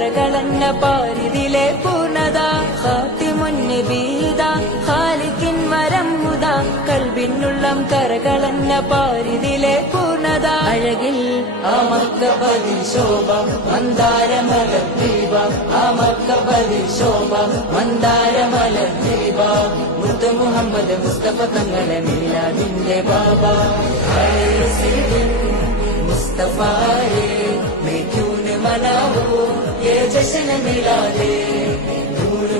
കരകളന്ന പാരിതിലെ പൂർണ്ണത ഖാതിമുന്നബീദ ഖാലിഖിൻ വരംമുദ കൽബിനുള്ളം കരകളന്ന പാരിതിലെ പൂർണ്ണത അഴകിൽ ആ മക്കബദിൽ ശോഭ മന്ദാരമലദ്വീപ ആ മക്കബദിൽ ശോഭ മന്ദാരമലദ്വീപ മുത്ത് മുഹമ്മദ് മുസ്തഫ തങ്ങളെ മീലാദിന്റെ ബാബ മുസ്തഫായെ मैं क्यों न मनाऊं ये जश्न मिला दे दूर